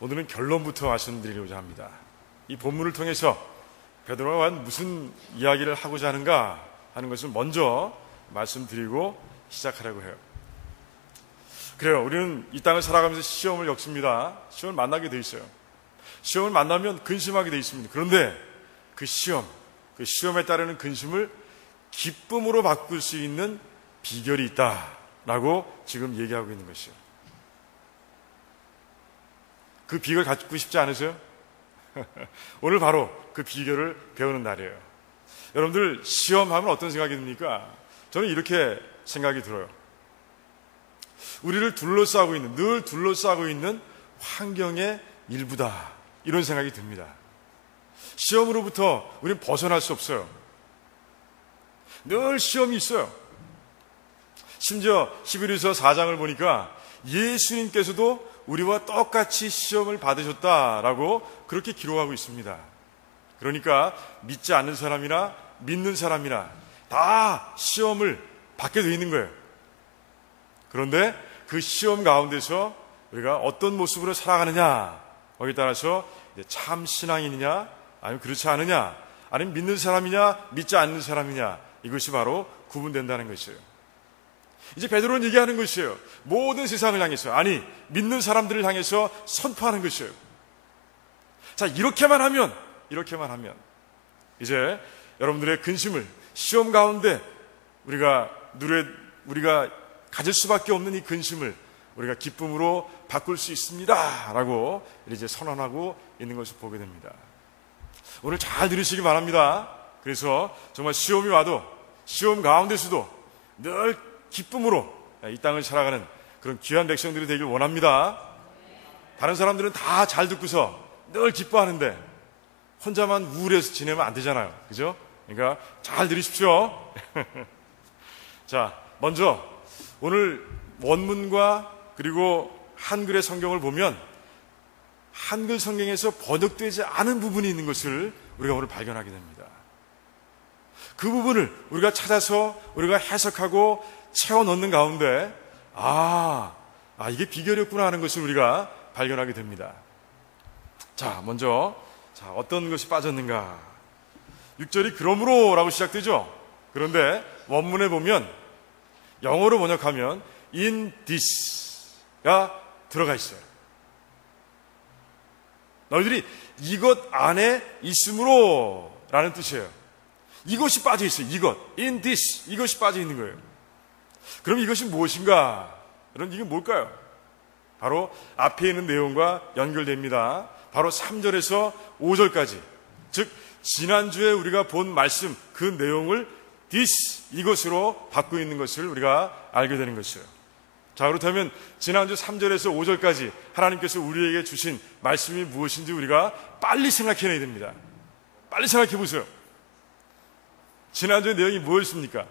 오늘은 결론부터 말씀드리려고자 합니다. 이 본문을 통해서 베드로가 무슨 이야기를 하고자 하는가 하는 것을 먼저 말씀드리고 시작하려고 해요. 그래요. 우리는 이 땅을 살아가면서 시험을 겪습니다. 시험을 만나게 돼 있어요. 시험을 만나면 근심하게 돼 있습니다. 그런데 그 시험에 따르는 근심을 기쁨으로 바꿀 수 있는 비결이 있다라고 지금 얘기하고 있는 것이요. 그 비결 갖고 싶지 않으세요? 오늘 바로 그 비결을 배우는 날이에요. 여러분들 시험하면 어떤 생각이 듭니까? 저는 이렇게 생각이 들어요. 우리를 늘 둘러싸고 있는 환경의 일부다, 이런 생각이 듭니다. 시험으로부터 우리는 벗어날 수 없어요. 늘 시험이 있어요. 심지어 히브리서 4장을 보니까 예수님께서도 우리와 똑같이 시험을 받으셨다라고 그렇게 기록하고 있습니다. 그러니까 믿지 않는 사람이나 믿는 사람이나 다 시험을 받게 되어 있는 거예요. 그런데 그 시험 가운데서 우리가 어떤 모습으로 살아가느냐, 거기에 따라서 참 신앙이냐 아니면 그렇지 않느냐, 아니면 믿는 사람이냐 믿지 않는 사람이냐, 이것이 바로 구분된다는 것이에요. 이제 베드로는 얘기하는 것이에요. 모든 세상을 향해서, 아니 믿는 사람들을 향해서 선포하는 것이에요. 자, 이렇게만 하면 이제 여러분들의 근심을, 시험 가운데 우리가 가질 수밖에 없는 이 근심을 우리가 기쁨으로 바꿀 수 있습니다 라고 이제 선언하고 있는 것을 보게 됩니다. 오늘 잘 들으시기 바랍니다. 그래서 정말 시험이 와도 시험 가운데서도 늘 기쁨으로 이 땅을 살아가는 그런 귀한 백성들이 되길 원합니다. 다른 사람들은 다 잘 듣고서 늘 기뻐하는데 혼자만 우울해서 지내면 안 되잖아요. 그죠? 그러니까 잘 들으십시오. 자, 먼저 오늘 원문과 그리고 한글의 성경을 보면 한글 성경에서 번역되지 않은 부분이 있는 것을 우리가 오늘 발견하게 됩니다. 그 부분을 우리가 찾아서 우리가 해석하고 채워 넣는 가운데 이게 비결이었구나 하는 것을 우리가 발견하게 됩니다. 자, 먼저 어떤 것이 빠졌는가? 6절이 그러므로 라고 시작되죠. 그런데 원문에 보면 영어로 번역하면 in this가 들어가 있어요. 너희들이 이것 안에 있으므로 라는 뜻이에요. 이것이 빠져 있어요. in this, 이것이 빠져 있는 거예요. 그럼 이것이 무엇인가? 여러분, 이게 뭘까요? 바로 앞에 있는 내용과 연결됩니다. 바로 3절에서 5절까지, 즉 지난주에 우리가 본 말씀 그 내용을 이것으로 받고 있는 것을 우리가 알게 되는 것이에요. 자, 그렇다면 지난주 3절에서 5절까지 하나님께서 우리에게 주신 말씀이 무엇인지 우리가 빨리 생각해내야 됩니다. 빨리 생각해 보세요. 지난주의 내용이 뭐였습니까?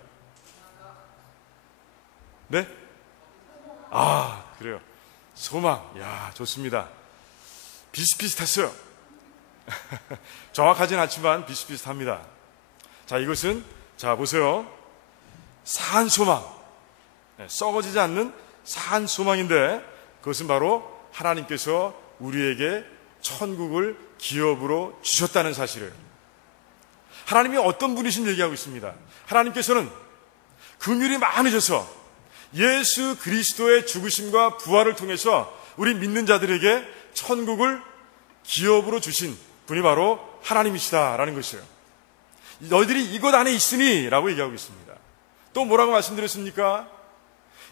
네? 그래요. 소망. 야, 좋습니다. 비슷비슷했어요. 정확하진 않지만 비슷비슷합니다. 자, 이것은, 보세요. 산 소망. 썩어지지 않는 산 소망인데, 그것은 바로 하나님께서 우리에게 천국을 기업으로 주셨다는 사실을. 하나님이 어떤 분이신 얘기하고 있습니다. 하나님께서는 긍휼이 많으셔서 예수 그리스도의 죽으심과 부활을 통해서 우리 믿는 자들에게 천국을 기업으로 주신 분이 바로 하나님이시다라는 것이에요. 너희들이 이것 안에 있으니 라고 얘기하고 있습니다. 또 뭐라고 말씀드렸습니까?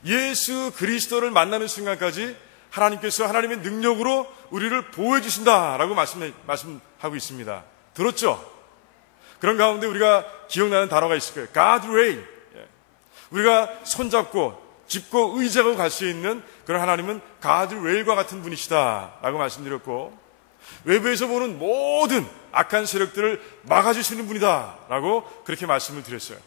예수 그리스도를 만나는 순간까지 하나님께서 하나님의 능력으로 우리를 보호해 주신다라고 말씀하고 있습니다. 들었죠? 그런 가운데 우리가 기억나는 단어가 있을 거예요. God reign. 우리가 손잡고 짚고 의지하고 갈 수 있는 그런 하나님은 God reign-과 같은 분이시다라고 말씀드렸고, 외부에서 보는 모든 악한 세력들을 막아주시는 분이다라고 그렇게 말씀을 드렸어요.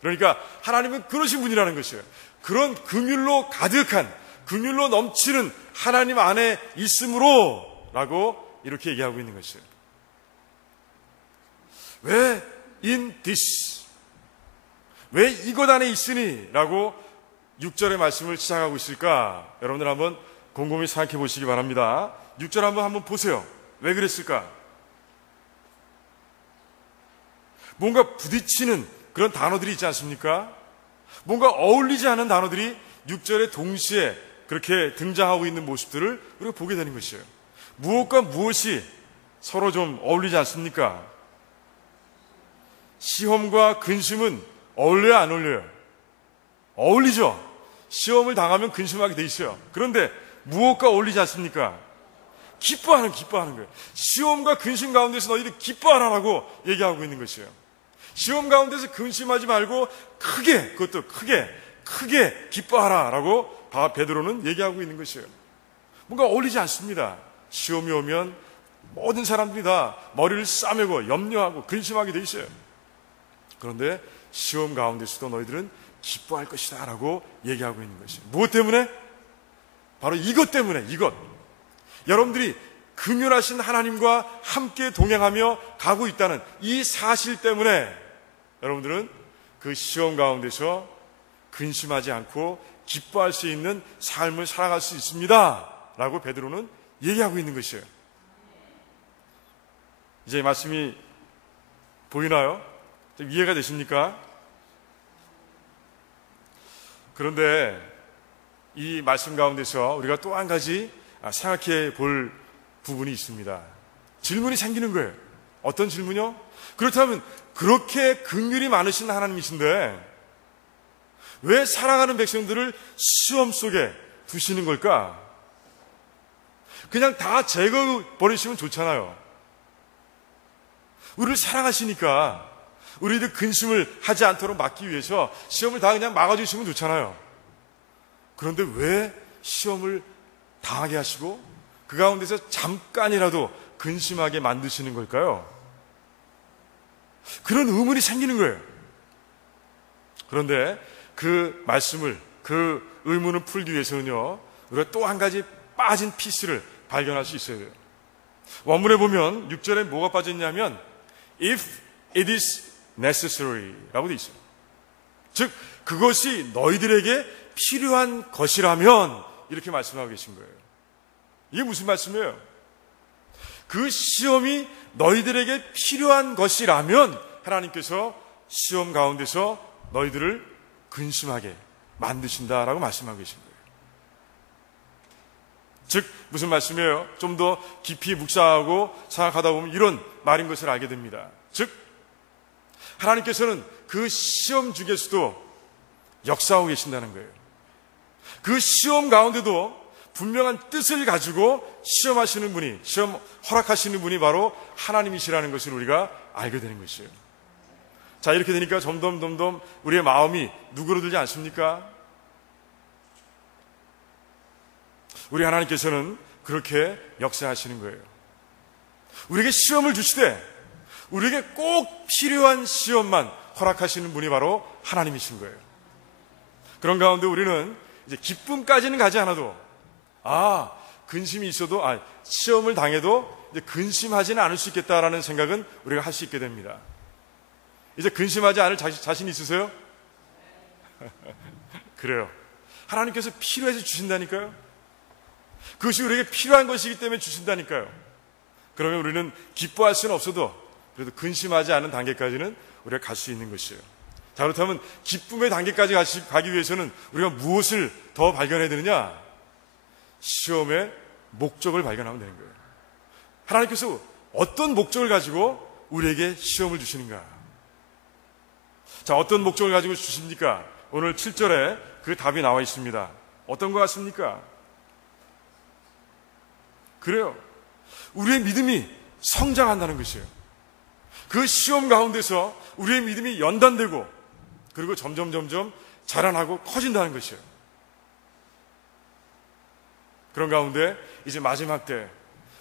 그러니까 하나님은 그러신 분이라는 것이에요. 그런 긍휼로 가득한, 긍휼로 넘치는 하나님 안에 있으므로 라고 이렇게 얘기하고 있는 것이에요. 왜 in this? 왜 이것 안에 있으니? 라고 6절의 말씀을 시작하고 있을까? 여러분들 한번 곰곰이 생각해 보시기 바랍니다. 6절 한번 보세요. 왜 그랬을까? 뭔가 부딪히는 그런 단어들이 있지 않습니까? 뭔가 어울리지 않은 단어들이 6절에 동시에 그렇게 등장하고 있는 모습들을 우리가 보게 되는 것이에요. 무엇과 무엇이 서로 좀 어울리지 않습니까? 시험과 근심은 어울려요, 안 어울려요? 어울리죠. 시험을 당하면 근심하게 돼 있어요. 그런데 무엇과 어울리지 않습니까? 기뻐하는 거예요. 시험과 근심 가운데서 너희들 기뻐하라라고 얘기하고 있는 것이에요. 시험 가운데서 근심하지 말고 그것도 크게 기뻐하라라고 베드로는 얘기하고 있는 것이에요. 뭔가 어울리지 않습니다. 시험이 오면 모든 사람들이 다 머리를 싸매고 염려하고 근심하게 돼 있어요. 그런데 시험 가운데서도 너희들은 기뻐할 것이다 라고 얘기하고 있는 것이에요. 무엇 때문에? 바로 이것 때문에, 여러분들이 긍휼하신 하나님과 함께 동행하며 가고 있다는 이 사실 때문에 여러분들은 그 시험 가운데서 근심하지 않고 기뻐할 수 있는 삶을 살아갈 수 있습니다 라고 베드로는 얘기하고 있는 것이에요. 이제 말씀이 보이나요? 좀 이해가 되십니까? 그런데 이 말씀 가운데서 우리가 또 한 가지 생각해 볼 부분이 있습니다. 질문이 생기는 거예요. 어떤 질문이요? 그렇다면 그렇게 긍휼이 많으신 하나님이신데 왜 사랑하는 백성들을 시험 속에 두시는 걸까? 그냥 다 제거해버리시면 좋잖아요. 우리를 사랑하시니까 우리들 근심을 하지 않도록 막기 위해서 시험을 다 그냥 막아주시면 좋잖아요. 그런데 왜 시험을 당하게 하시고 그 가운데서 잠깐이라도 근심하게 만드시는 걸까요? 그런 의문이 생기는 거예요. 그런데 그 말씀을, 그 의문을 풀기 위해서는요, 우리가 또 한 가지 빠진 피스를 발견할 수 있어야 돼요. 원문에 보면 6절에 뭐가 빠졌냐면 if it is necessary 라고 되어 있어요. 즉 그것이 너희들에게 필요한 것이라면 이렇게 말씀하고 계신 거예요. 이게 무슨 말씀이에요? 그 시험이 너희들에게 필요한 것이라면 하나님께서 시험 가운데서 너희들을 근심하게 만드신다라고 말씀하고 계신 거예요. 즉 무슨 말씀이에요? 좀 더 깊이 묵상하고 생각하다 보면 이런 말인 것을 알게 됩니다. 즉 하나님께서는 그 시험 중에서도 역사하고 계신다는 거예요. 그 시험 가운데도 분명한 뜻을 가지고 시험하시는 분이, 시험 허락하시는 분이 바로 하나님이시라는 것을 우리가 알게 되는 것이에요. 자, 이렇게 되니까 점점 우리의 마음이 누구로 들지 않습니까? 우리 하나님께서는 그렇게 역사하시는 거예요. 우리에게 시험을 주시되 우리에게 꼭 필요한 시험만 허락하시는 분이 바로 하나님이신 거예요. 그런 가운데 우리는 이제 기쁨까지는 가지 않아도 근심이 있어도 시험을 당해도 이제 근심하지는 않을 수 있겠다라는 생각은 우리가 할 수 있게 됩니다. 이제 근심하지 않을 자신 있으세요? 그래요. 하나님께서 필요해서 주신다니까요. 그것이 우리에게 필요한 것이기 때문에 주신다니까요. 그러면 우리는 기뻐할 수는 없어도 그래도 근심하지 않은 단계까지는 우리가 갈 수 있는 것이에요. 자, 그렇다면 기쁨의 단계까지 가기 위해서는 우리가 무엇을 더 발견해야 되느냐? 시험의 목적을 발견하면 되는 거예요. 하나님께서 어떤 목적을 가지고 우리에게 시험을 주시는가? 자, 어떤 목적을 가지고 주십니까? 오늘 7절에 그 답이 나와 있습니다. 어떤 것 같습니까? 그래요. 우리의 믿음이 성장한다는 것이에요. 그 시험 가운데서 우리의 믿음이 연단되고 그리고 점점 자라나고 커진다는 것이에요. 그런 가운데 이제 마지막 때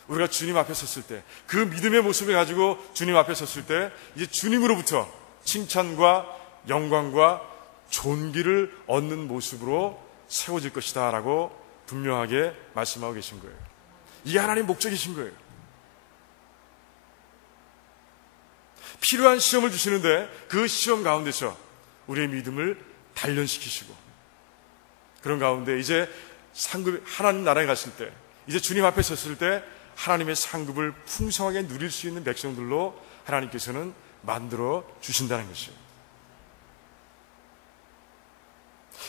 우리가 주님 앞에 섰을 때 그 믿음의 모습을 가지고 주님 앞에 섰을 때 이제 주님으로부터 칭찬과 영광과 존귀를 얻는 모습으로 세워질 것이다 라고 분명하게 말씀하고 계신 거예요. 이게 하나님의 목적이신 거예요. 필요한 시험을 주시는데 그 시험 가운데서 우리의 믿음을 단련시키시고 그런 가운데 이제 상급, 하나님 나라에 갔을 때, 이제 주님 앞에 섰을 때 하나님의 상급을 풍성하게 누릴 수 있는 백성들로 하나님께서는 만들어 주신다는 것이에요.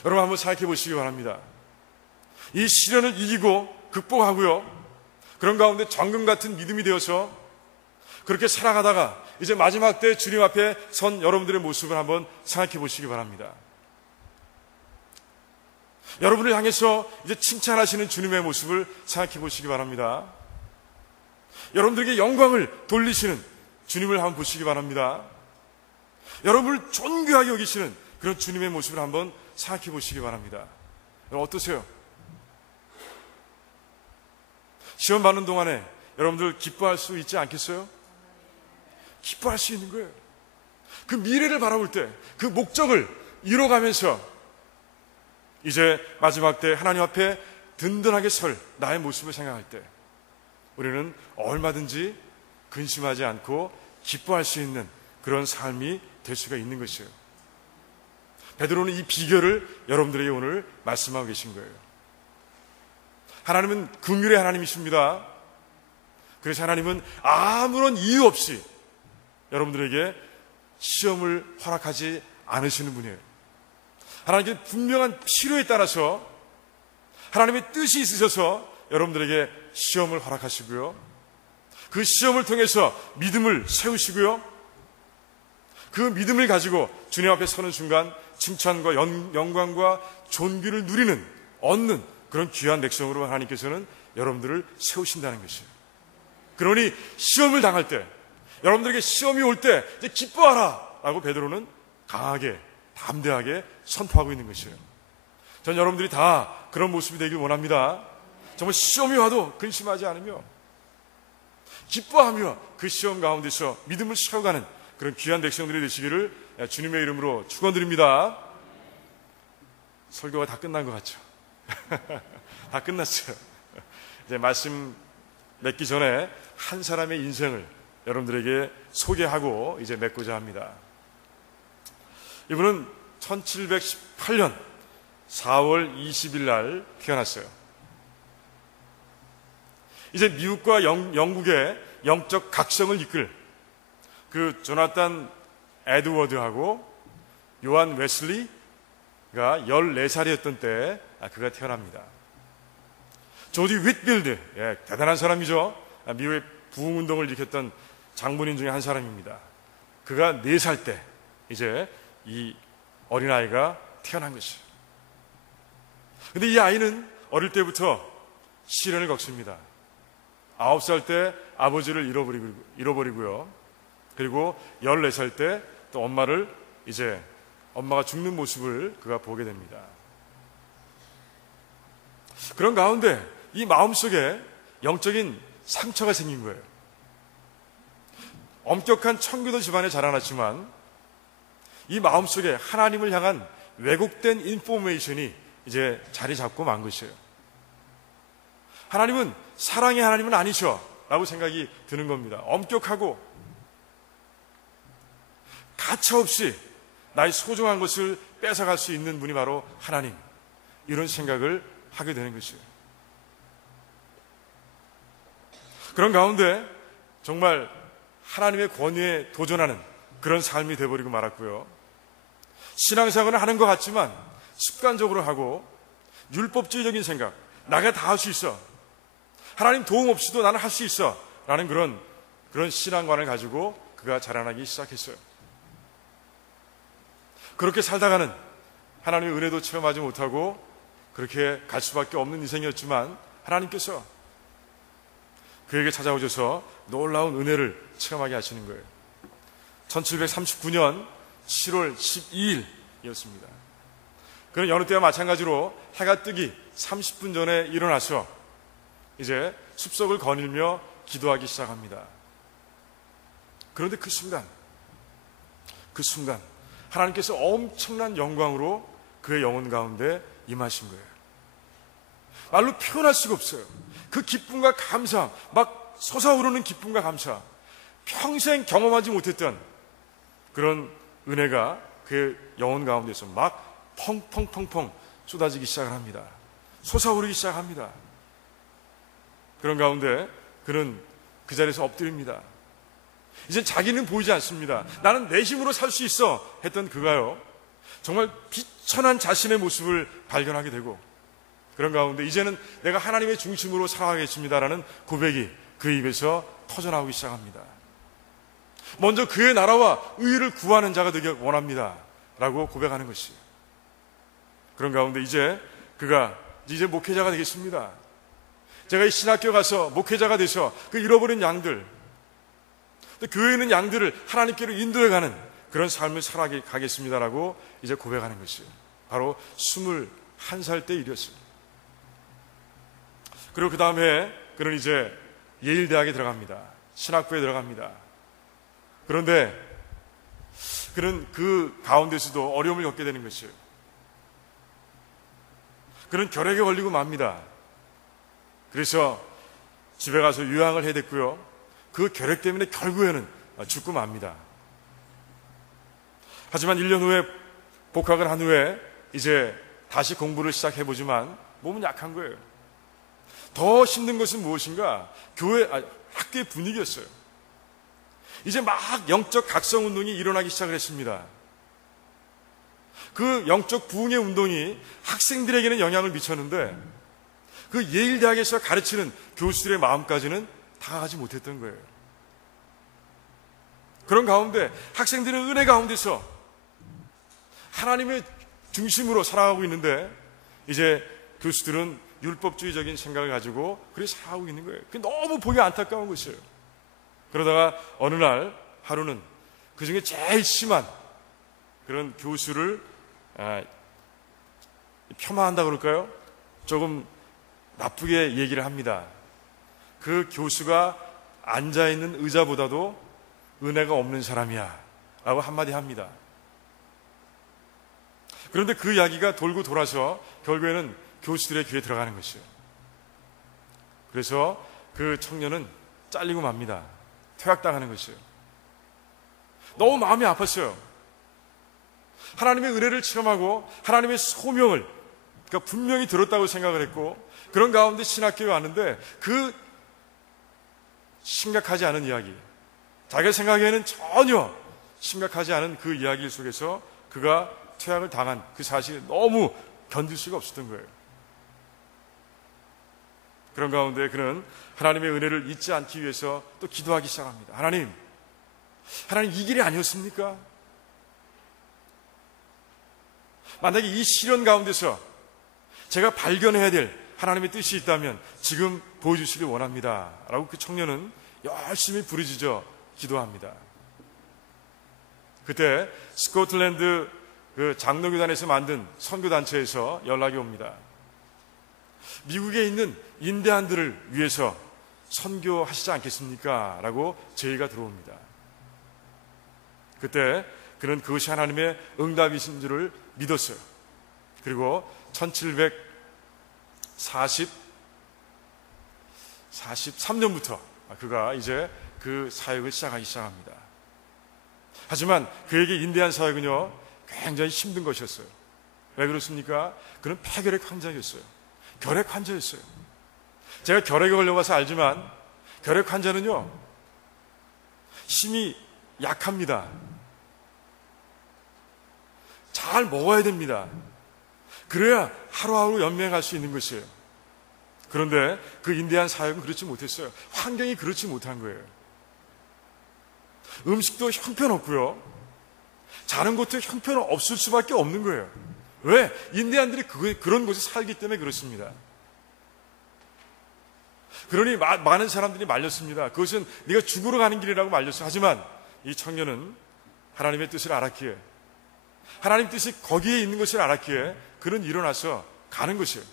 여러분 한번 생각해 보시기 바랍니다. 이 시련을 이기고 극복하고요, 그런 가운데 정금 같은 믿음이 되어서 그렇게 살아가다가 이제 마지막 때 주님 앞에 선 여러분들의 모습을 한번 생각해 보시기 바랍니다. 여러분을 향해서 이제 칭찬하시는 주님의 모습을 생각해 보시기 바랍니다. 여러분들에게 영광을 돌리시는 주님을 한번 보시기 바랍니다. 여러분을 존귀하게 여기시는 그런 주님의 모습을 한번 생각해 보시기 바랍니다. 여러분 어떠세요? 시험 받는 동안에 여러분들 기뻐할 수 있지 않겠어요? 기뻐할 수 있는 거예요. 그 미래를 바라볼 때, 그 목적을 이뤄가면서 이제 마지막 때 하나님 앞에 든든하게 설 나의 모습을 생각할 때 우리는 얼마든지 근심하지 않고 기뻐할 수 있는 그런 삶이 될 수가 있는 것이에요. 베드로는 이 비결을 여러분들에게 오늘 말씀하고 계신 거예요. 하나님은 긍휼의 하나님이십니다. 그래서 하나님은 아무런 이유 없이 여러분들에게 시험을 허락하지 않으시는 분이에요. 하나님께 분명한 필요에 따라서 하나님의 뜻이 있으셔서 여러분들에게 시험을 허락하시고요, 그 시험을 통해서 믿음을 세우시고요, 그 믿음을 가지고 주님 앞에 서는 순간 칭찬과 영광과 존귀를 누리는, 얻는 그런 귀한 백성으로 하나님께서는 여러분들을 세우신다는 것이에요. 그러니 시험을 당할 때, 여러분들에게 시험이 올 때 이제 기뻐하라 라고 베드로는 강하게 담대하게 선포하고 있는 것이에요. 전 여러분들이 다 그런 모습이 되길 원합니다. 정말 시험이 와도 근심하지 않으며 기뻐하며 그 시험 가운데서 믿음을 세워가는 그런 귀한 백성들이 되시기를 주님의 이름으로 축원드립니다. 설교가 다 끝난 것 같죠? 다 끝났어요. 이제 말씀 맺기 전에 한 사람의 인생을 여러분들에게 소개하고 이제 맺고자 합니다. 이분은 1718년 4월 20일 날 태어났어요. 이제 미국과 영국의 영적 각성을 이끌 그 조나단 에드워드하고 요한 웨슬리가 14살이었던 때 그가 태어납니다. 조지 윗빌드, 대단한 사람이죠. 미국의 부흥운동을 일으켰던 장본인 중에 한 사람입니다. 그가 4살 때 이제 이 어린아이가 태어난 것이에요. 근데 이 아이는 어릴 때부터 시련을 겪습니다. 9살 때 아버지를 잃어버리고요. 그리고 14살 때 또 엄마를 이제 엄마가 죽는 모습을 그가 보게 됩니다. 그런 가운데 이 마음속에 영적인 상처가 생긴 거예요. 엄격한 청교도 집안에 자라났지만 이 마음속에 하나님을 향한 왜곡된 인포메이션이 이제 자리 잡고 만 것이에요. 하나님은 사랑의 하나님은 아니셔 라고 생각이 드는 겁니다. 엄격하고 가차없이 나의 소중한 것을 뺏어갈 수 있는 분이 바로 하나님, 이런 생각을 하게 되는 것이에요. 그런 가운데 정말 하나님의 권위에 도전하는 그런 삶이 되어버리고 말았고요. 신앙생활은 하는 것 같지만 습관적으로 하고 율법주의적인 생각, 나가 다 할 수 있어, 하나님 도움 없이도 나는 할 수 있어 라는 그런 신앙관을 가지고 그가 자라나기 시작했어요. 그렇게 살다가는 하나님의 은혜도 체험하지 못하고 그렇게 갈 수밖에 없는 인생이었지만 하나님께서 그에게 찾아오셔서 놀라운 은혜를 체험하게 하시는 거예요. 1739년 7월 12일이었습니다. 그는 여느 때와 마찬가지로 해가 뜨기 30분 전에 일어나서 이제 숲속을 거닐며 기도하기 시작합니다. 그런데 그 순간 하나님께서 엄청난 영광으로 그의 영혼 가운데 임하신 거예요. 말로 표현할 수가 없어요. 그 기쁨과 감사, 막 솟아오르는 기쁨과 감사, 평생 경험하지 못했던 그런 은혜가 그의 영혼 가운데서 막 펑펑펑펑 쏟아지기 시작을 합니다. 솟아오르기 시작합니다. 그런 가운데 그는 그 자리에서 엎드립니다. 이젠 자기는 보이지 않습니다. 나는 내 힘으로 살 수 있어 했던 그가요, 정말 비천한 자신의 모습을 발견하게 되고, 그런 가운데 이제는 내가 하나님의 중심으로 살아가겠습니다라는 고백이 그 입에서 터져나오기 시작합니다. 먼저 그의 나라와 의를 구하는 자가 되길 원합니다 라고 고백하는 것이에요. 그런 가운데 이제 그가 이제 목회자가 되겠습니다. 제가 이 신학교 가서 목회자가 돼서 그 잃어버린 양들, 또 교회에 있는 양들을 하나님께로 인도해가는 그런 삶을 살아가겠습니다라고 이제 고백하는 것이에요. 바로 21살 때 일이었어요. 그리고 그 다음에 그는 이제 예일대학에 들어갑니다. 신학부에 들어갑니다. 그런데 그는 그 가운데서도 어려움을 겪게 되는 것이에요. 그는 결핵에 걸리고 맙니다. 그래서 집에 가서 유황을 해야 됐고요. 그 결핵 때문에 결국에는 죽고 맙니다. 하지만 1년 후에 복학을 한 후에 이제 다시 공부를 시작해보지만 몸은 약한 거예요. 더 힘든 것은 무엇인가? 학교의 분위기였어요. 이제 막 영적 각성 운동이 일어나기 시작을 했습니다. 그 영적 부흥의 운동이 학생들에게는 영향을 미쳤는데 그 예일대학에서 가르치는 교수들의 마음까지는 다가가지 못했던 거예요. 그런 가운데 학생들은 은혜 가운데서 하나님의 중심으로 살아가고 있는데 이제 교수들은 율법주의적인 생각을 가지고 그렇게 살아가고 있는 거예요. 그게 너무 보기 안타까운 것이에요. 그러다가 어느 날 하루는 그 중에 제일 심한 그런 교수를 폄하한다 그럴까요? 조금 나쁘게 얘기를 합니다. 그 교수가 앉아있는 의자보다도 은혜가 없는 사람이야 라고 한마디 합니다. 그런데 그 이야기가 돌고 돌아서 결국에는 교수들의 귀에 들어가는 것이에요. 그래서 그 청년은 잘리고 맙니다. 퇴학당하는 것이에요. 너무 마음이 아팠어요. 하나님의 은혜를 체험하고 하나님의 소명을 그러니까 분명히 들었다고 생각을 했고, 그런 가운데 신학교에 왔는데 그 심각하지 않은 이야기, 자기가 생각에는 전혀 심각하지 않은 그 이야기 속에서 그가 퇴학을 당한 그 사실이 너무 견딜 수가 없었던 거예요. 그런 가운데 그는 하나님의 은혜를 잊지 않기 위해서 또 기도하기 시작합니다. 하나님 이 길이 아니었습니까? 만약에 이 시련 가운데서 제가 발견해야 될 하나님의 뜻이 있다면 지금 보여주시길 원합니다 라고 그 청년은 열심히 부르짖어 기도합니다. 그때 스코틀랜드 그 장로교단에서 만든 선교단체에서 연락이 옵니다. 미국에 있는 인디안들을 위해서 선교하시지 않겠습니까? 라고 제의가 들어옵니다. 그때 그는 그것이 하나님의 응답이신 줄을 믿었어요. 그리고 1743년부터 그가 이제 그 사역을 시작하기 시작합니다. 하지만 그에게 인디안 사역은요 굉장히 힘든 것이었어요. 왜 그렇습니까? 그는 폐결핵 환자였어요. 결핵 환자였어요. 제가 결핵에 걸려가서 알지만 결핵 환자는요 힘이 약합니다. 잘 먹어야 됩니다. 그래야 하루하루 연명할 수 있는 것이에요. 그런데 그 인디안 사역은 그렇지 못했어요. 환경이 그렇지 못한 거예요. 음식도 형편없고요. 자는 것도 형편없을 수밖에 없는 거예요. 왜? 인디안들이 그런 곳에 살기 때문에 그렇습니다. 그러니 많은 사람들이 말렸습니다. 그것은 네가 죽으러 가는 길이라고 말렸어요. 하지만 이 청년은 하나님의 뜻을 알았기에, 하나님 뜻이 거기에 있는 것을 알았기에 그는 일어나서 가는 것이에요.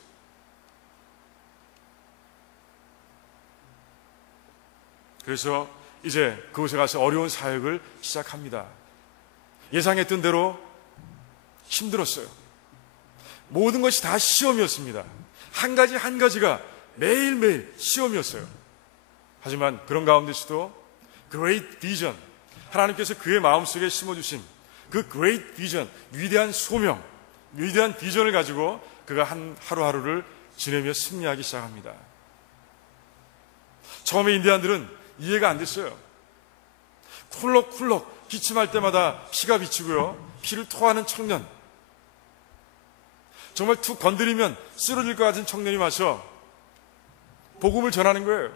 그래서 이제 그곳에 가서 어려운 사역을 시작합니다. 예상했던 대로 힘들었어요. 모든 것이 다 시험이었습니다. 한 가지 한 가지가 매일매일 시험이었어요. 하지만 그런 가운데서도 Great Vision, 하나님께서 그의 마음속에 심어주신 그 Great Vision, 위대한 소명, 위대한 비전을 가지고 그가 하루하루를 지내며 승리하기 시작합니다. 처음에 인디안들은 이해가 안 됐어요. 쿨럭쿨럭 기침할 때마다 피가 비치고요. 피를 토하는 청년. 정말 툭 건드리면 쓰러질 것 같은 청년이 와서 복음을 전하는 거예요.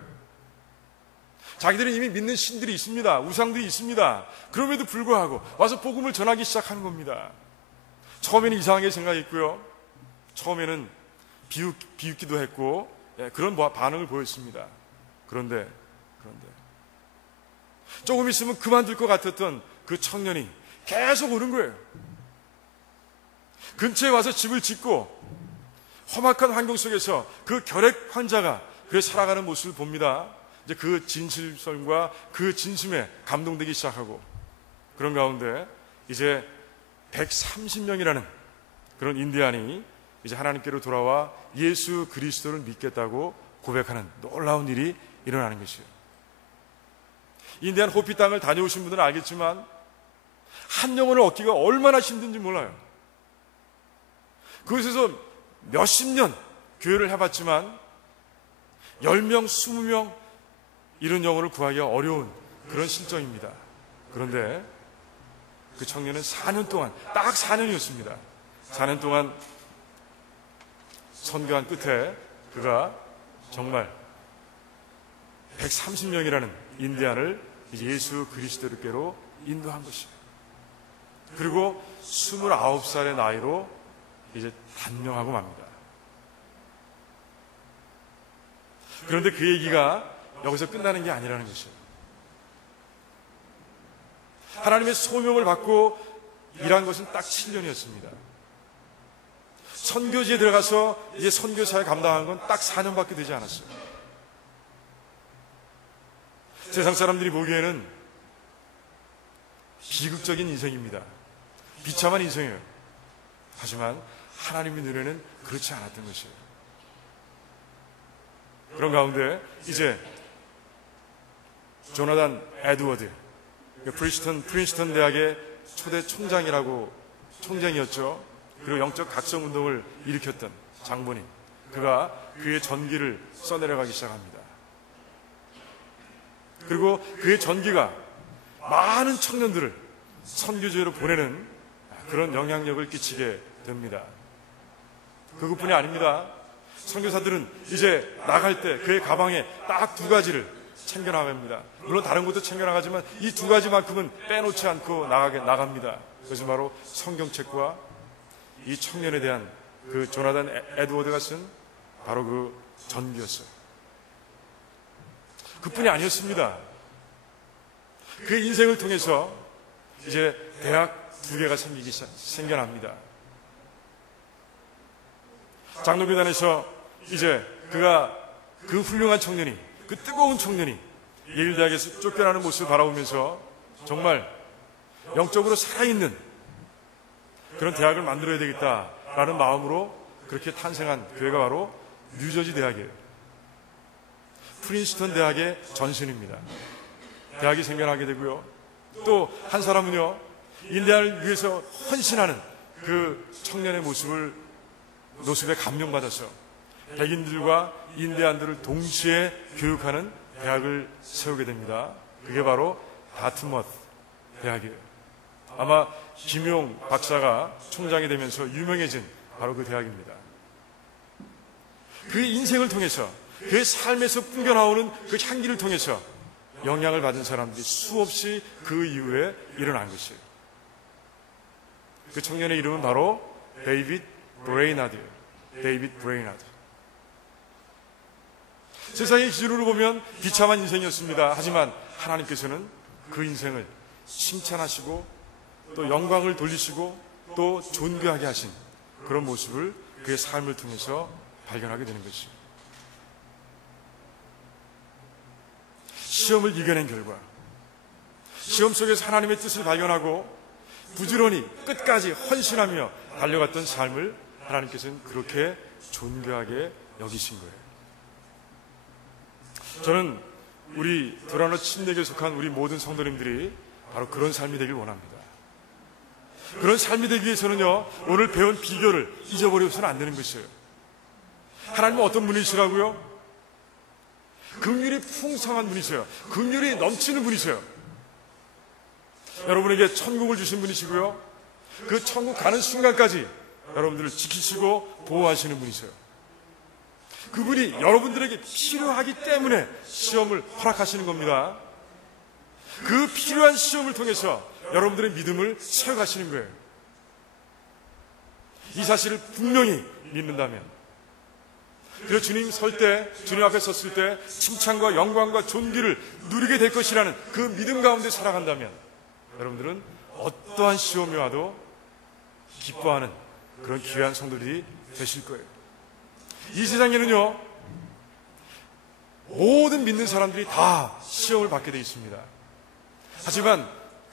자기들은 이미 믿는 신들이 있습니다. 우상들이 있습니다. 그럼에도 불구하고 와서 복음을 전하기 시작하는 겁니다. 처음에는 이상하게 생각했고요. 처음에는 비웃기도 했고 그런 반응을 보였습니다. 그런데 조금 있으면 그만둘 것 같았던 그 청년이 계속 오는 거예요. 근처에 와서 집을 짓고 험악한 환경 속에서 그 결핵 환자가 그 살아가는 모습을 봅니다. 이제 그 진실성과 그 진심에 감동되기 시작하고, 그런 가운데 이제 130명이라는 그런 인디안이 이제 하나님께로 돌아와 예수 그리스도를 믿겠다고 고백하는 놀라운 일이 일어나는 것이에요. 인디안 호피 땅을 다녀오신 분들은 알겠지만 한 영혼을 얻기가 얼마나 힘든지 몰라요. 그곳에서 몇십 년 교회를 해봤지만 10명, 20명 이런 영혼을 구하기가 어려운 그런 실정입니다. 그런데 그 청년은 4년 동안, 딱 4년이었습니다. 4년 동안 선교한 끝에 그가 정말 130명이라는 인디안을 예수 그리스도께로 인도한 것입니다. 그리고 29살의 나이로 이제 단명하고 맙니다. 그런데 그 얘기가 여기서 끝나는 게 아니라는 것이에요. 하나님의 소명을 받고 일한 것은 딱 7년이었습니다. 선교지에 들어가서 이제 선교사에 감당한 건 딱 4년밖에 되지 않았어요. 세상 사람들이 보기에는 비극적인 인생입니다. 비참한 인생이에요. 하지만 하나님의 눈에는 그렇지 않았던 것이에요. 그런 가운데 이제 조나단 에드워드, 프린스턴 대학의 초대 총장이었죠. 그리고 영적 각성운동을 일으켰던 장본인, 그가 그의 전기를 써내려가기 시작합니다. 그리고 그의 전기가 많은 청년들을 선교지로 보내는 그런 영향력을 끼치게 됩니다. 그것뿐이 아닙니다. 선교사들은 이제 나갈 때 그의 가방에 딱 2가지를 챙겨나갑니다. 물론 다른 것도 챙겨나가지만 이 2가지만큼은 빼놓지 않고 나갑니다. 그것은 바로 성경책과 이 청년에 대한 그 조나단 에드워드가 쓴 바로 그 전기였어요. 그뿐이 아니었습니다. 그의 인생을 통해서 이제 대학 2개가 생겨납니다. 장로교단에서 이제 그가 그 훌륭한 청년이, 그 뜨거운 청년이 예일대학에서 쫓겨나는 모습을 바라보면서 정말 영적으로 살아있는 그런 대학을 만들어야 되겠다라는 마음으로 그렇게 탄생한 교회가 바로 뉴저지 대학이에요. 프린스턴 대학의 전신입니다. 대학이 생겨나게 되고요. 또 한 사람은요, 인디안을 위해서 헌신하는 그 청년의 모습에 감명받아서 백인들과 인디안들을 동시에 교육하는 대학을 세우게 됩니다. 그게 바로 다트머스 대학이에요. 아마 김용 박사가 총장이 되면서 유명해진 바로 그 대학입니다. 그의 인생을 통해서, 그의 삶에서 풍겨나오는 그 향기를 통해서 영향을 받은 사람들이 수없이 그 이후에 일어난 것이에요. 그 청년의 이름은 바로 데이빗 브레이나드예요. 데이빗 브레이나드. 세상의 기준으로 보면 비참한 인생이었습니다. 하지만 하나님께서는 그 인생을 칭찬하시고 또 영광을 돌리시고 또 존귀하게 하신 그런 모습을 그의 삶을 통해서 발견하게 되는 것이죠. 시험을 이겨낸 결과, 시험 속에서 하나님의 뜻을 발견하고 부지런히 끝까지 헌신하며 달려갔던 삶을 하나님께서는 그렇게 존귀하게 여기신 거예요. 저는 우리 도라노 침례교에 속한 우리 모든 성도님들이 바로 그런 삶이 되길 원합니다. 그런 삶이 되기 위해서는요, 오늘 배운 비결을 잊어버려서는 안 되는 것이에요. 하나님은 어떤 분이시라고요? 긍휼이 풍성한 분이세요. 긍휼이 넘치는 분이세요. 여러분에게 천국을 주신 분이시고요. 그 천국 가는 순간까지 여러분들을 지키시고 보호하시는 분이세요. 그분이 여러분들에게 필요하기 때문에 시험을 허락하시는 겁니다. 그 필요한 시험을 통해서 여러분들의 믿음을 채워가시는 거예요. 이 사실을 분명히 믿는다면, 그리고 주님 앞에 섰을 때 칭찬과 영광과 존귀를 누리게 될 것이라는 그 믿음 가운데 살아간다면 여러분들은 어떠한 시험이 와도 기뻐하는 그런 귀한 성도들이 되실 거예요. 이 세상에는요, 모든 믿는 사람들이 다 시험을 받게 되어 있습니다. 하지만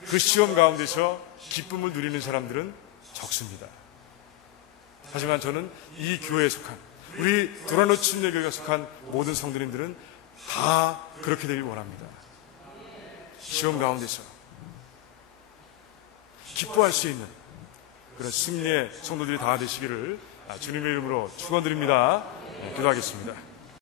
그 시험 가운데서 기쁨을 누리는 사람들은 적습니다. 하지만 저는 이 교회에 속한, 우리 도라노 침례교회에 속한 모든 성도님들은 다 그렇게 되길 원합니다. 시험 가운데서 기뻐할 수 있는 그런 승리의 성도들이 다 되시기를 주님의 이름으로 축원드립니다. 기도하겠습니다.